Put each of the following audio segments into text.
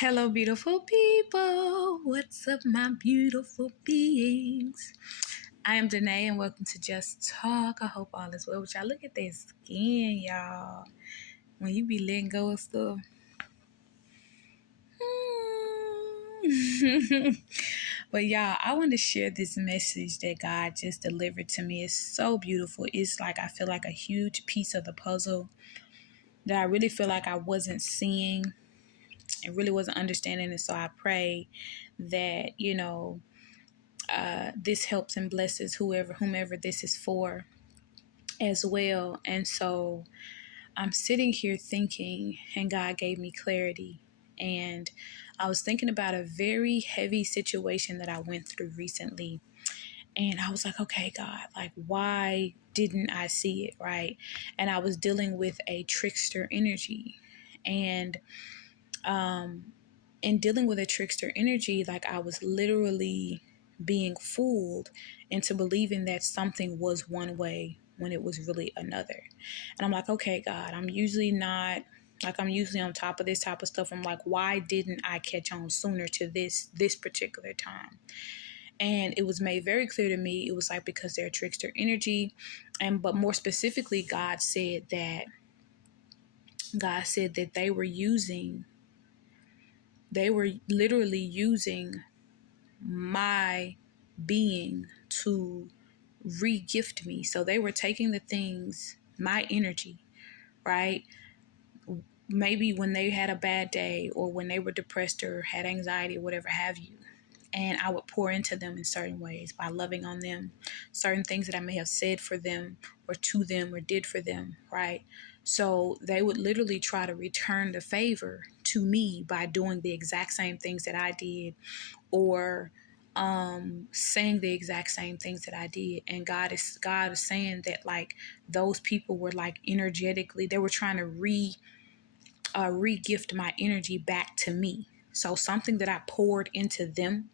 Hello, beautiful people. What's up, my beautiful beings? I am Danae, and welcome to Just Talk. I hope all is well with y'all. Look at that skin, y'all. When you be letting go of stuff. But y'all, I want to share this message that God just delivered to me. It's so beautiful. It's like I feel like a huge piece of the puzzle that I really feel like I wasn't seeing and really wasn't understanding. And so I pray that, this helps and blesses whomever this is for as well. And so I'm sitting here thinking, and God gave me clarity. And I was thinking about a very heavy situation that I went through recently. And I was like, okay, God, like, why didn't I see it? Right. And I was dealing with a trickster energy. And in dealing with a trickster energy, like I was literally being fooled into believing that something was one way when it was really another. And I'm like, okay, God, I'm usually on top of this type of stuff. I'm like, why didn't I catch on sooner to this particular time? And it was made very clear to me. It was like, because they're trickster energy. But more specifically, God said that they were literally using my being to re-gift me. So they were taking the things, my energy, right? Maybe when they had a bad day or when they were depressed or had anxiety or whatever have you. And I would pour into them in certain ways by loving on them, certain things that I may have said for them or to them or did for them, right? So they would literally try to return the favor to me by doing the exact same things that I did, or saying the exact same things that I did. And God is saying that, like, those people were like energetically, they were trying to re-gift my energy back to me. So something that I poured into them,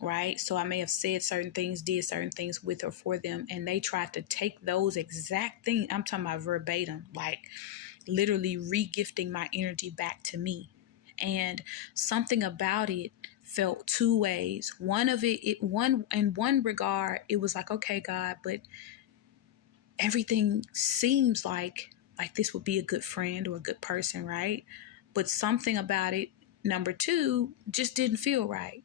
right? So I may have said certain things, did certain things with or for them, and they tried to take those exact things. I'm talking about verbatim, like literally re-gifting my energy back to me. And something about it felt two ways. In one regard, it was like, okay, God, but everything seems like this would be a good friend or a good person, right? But something about it, number two, just didn't feel right.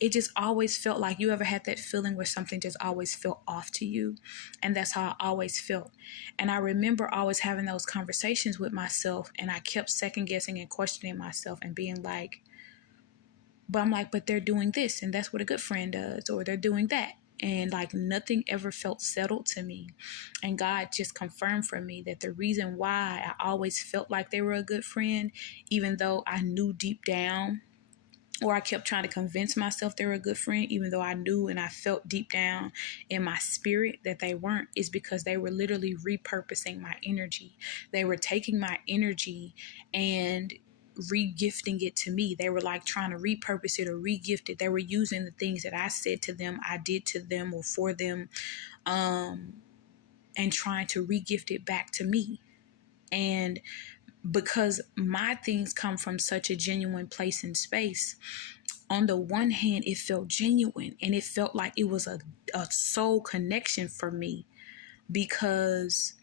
It just always felt like, you ever had that feeling where something just always felt off to you? And that's how I always felt. And I remember always having those conversations with myself, and I kept second guessing and questioning myself and being like, but they're doing this, and that's what a good friend does, or they're doing that. And like nothing ever felt settled to me. And God just confirmed for me that the reason why I always felt like they were a good friend, even though I knew deep down, or I kept trying to convince myself they were a good friend, even though I knew and I felt deep down in my spirit that they weren't, is because they were literally repurposing my energy. They were taking my energy and re-gifting it to me. They were like trying to repurpose it or re-gift it. They were using the things that I said to them, I did to them or for them, and trying to re-gift it back to me. And because my things come from such a genuine place and space, on the one hand, it felt genuine, and it felt like it was a soul connection for me, because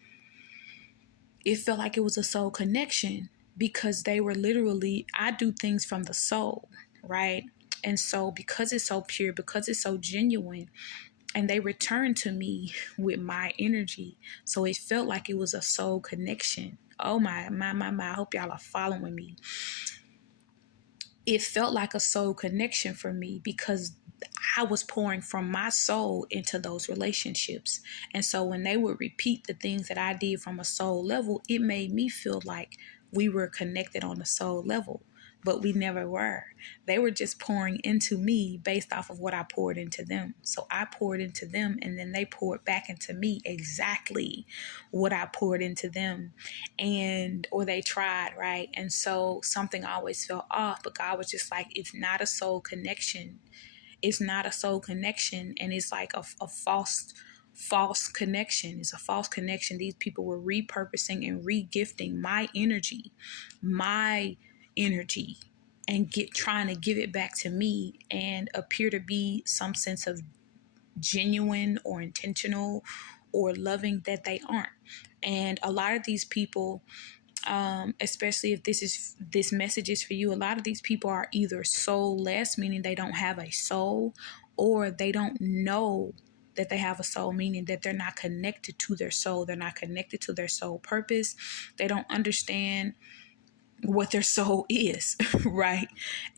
it felt like it was a soul connection because they were literally, I do things from the soul, right? And so because it's so pure, because it's so genuine, and they returned to me with my energy, so it felt like it was a soul connection. Oh my, I hope y'all are following me. It felt like a soul connection for me because I was pouring from my soul into those relationships. And so when they would repeat the things that I did from a soul level, it made me feel like we were connected on a soul level, but we never were. They were just pouring into me based off of what I poured into them. So I poured into them, and then they poured back into me exactly what I poured into them, or they tried, right? And so something always felt off, but God was just like, it's not a soul connection. It's not a soul connection, and it's like a false connection. It's a false connection. These people were repurposing and re-gifting my energy and trying to give it back to me and appear to be some sense of genuine or intentional or loving that they aren't. And a lot of these people, especially if this message is for you, a lot of these people are either soulless, meaning they don't have a soul, or they don't know that they have a soul, meaning that they're not connected to their soul. They're not connected to their soul purpose. They don't understand what their soul is, right?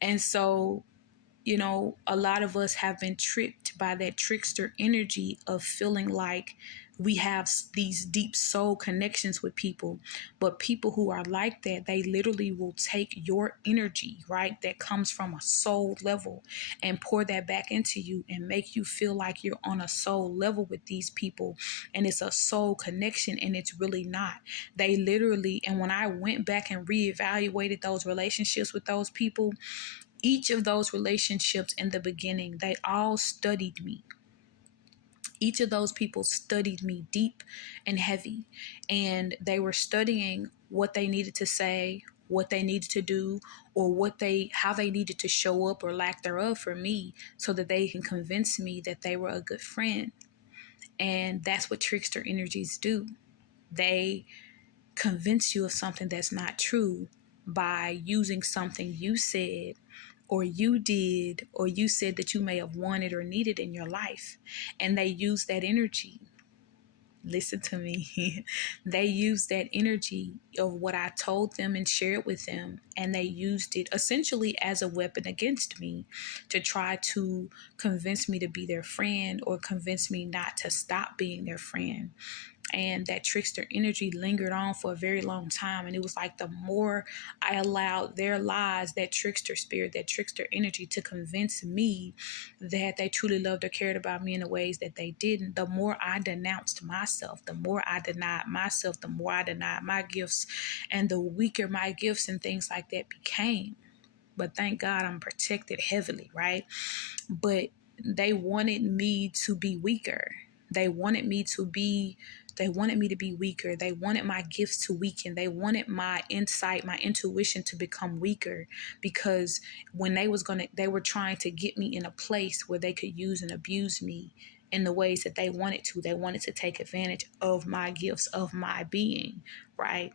And so, a lot of us have been tricked by that trickster energy of feeling like we have these deep soul connections with people. But people who are like that, they literally will take your energy, right, that comes from a soul level, and pour that back into you and make you feel like you're on a soul level with these people. And it's a soul connection, and it's really not. They literally, and when I went back and reevaluated those relationships with those people, each of those relationships in the beginning, they all studied me. Each of those people studied me deep and heavy, and they were studying what they needed to say, what they needed to do, or how they needed to show up or lack thereof for me, so that they can convince me that they were a good friend. And that's what trickster energies do. They convince you of something that's not true by using something you said or you did or you said that you may have wanted or needed in your life. And they use that energy. Listen to me. They used that energy of what I told them and shared with them, and they used it essentially as a weapon against me to try to convince me to be their friend or convince me not to stop being their friend. And that trickster energy lingered on for a very long time. And it was like the more I allowed their lies, that trickster spirit, that trickster energy, to convince me that they truly loved or cared about me in the ways that they didn't, the more I denounced myself, the more I denied myself, the more I denied my gifts, and the weaker my gifts and things like that became. But thank God I'm protected heavily, right? But they wanted me to be weaker. They wanted me to be weaker. They wanted my gifts to weaken. They wanted my insight, my intuition to become weaker, because when they were trying to get me in a place where they could use and abuse me in the ways that they wanted to. They wanted to take advantage of my gifts, of my being, right?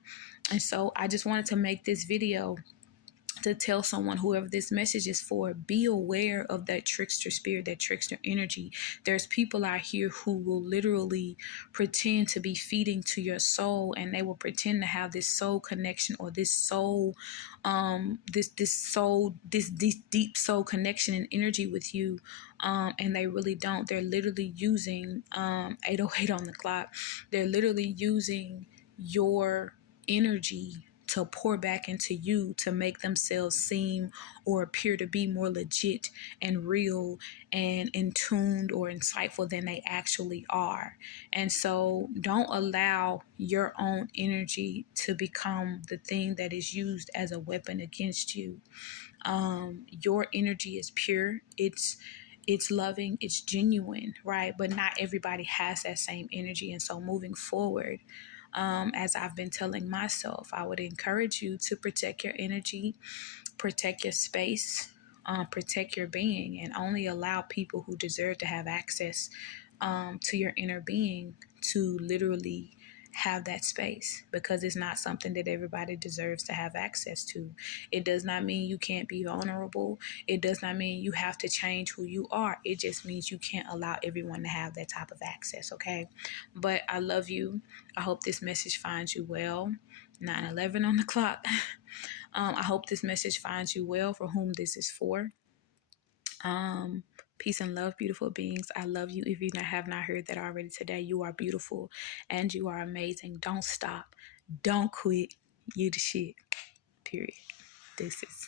And so I just wanted to make this video to tell someone, whoever this message is for, be aware of that trickster spirit, that trickster energy. There's people out here who will literally pretend to be feeding to your soul, and they will pretend to have this soul connection or this soul, this deep soul connection and energy with you. And they really don't. They're literally using 808 on the clock. They're literally using your energy to pour back into you to make themselves seem or appear to be more legit and real and in tuned or insightful than they actually are. And so don't allow your own energy to become the thing that is used as a weapon against you. Your energy is pure. It's loving, it's genuine, right? But not everybody has that same energy. And so moving forward, as I've been telling myself, I would encourage you to protect your energy, protect your space, protect your being, and only allow people who deserve to have access to your inner being to literally have that space, because it's not something that everybody deserves to have access to. It does not mean you can't be vulnerable. It does not mean you have to change who you are. It just means you can't allow everyone to have that type of access, okay? But I love you. I hope this message finds you well. 9:11 on the clock. I hope this message finds you well, for whom this is for. Peace and love, beautiful beings. I love you. If you have not heard that already today, you are beautiful and you are amazing. Don't stop. Don't quit. You the shit. Period. This is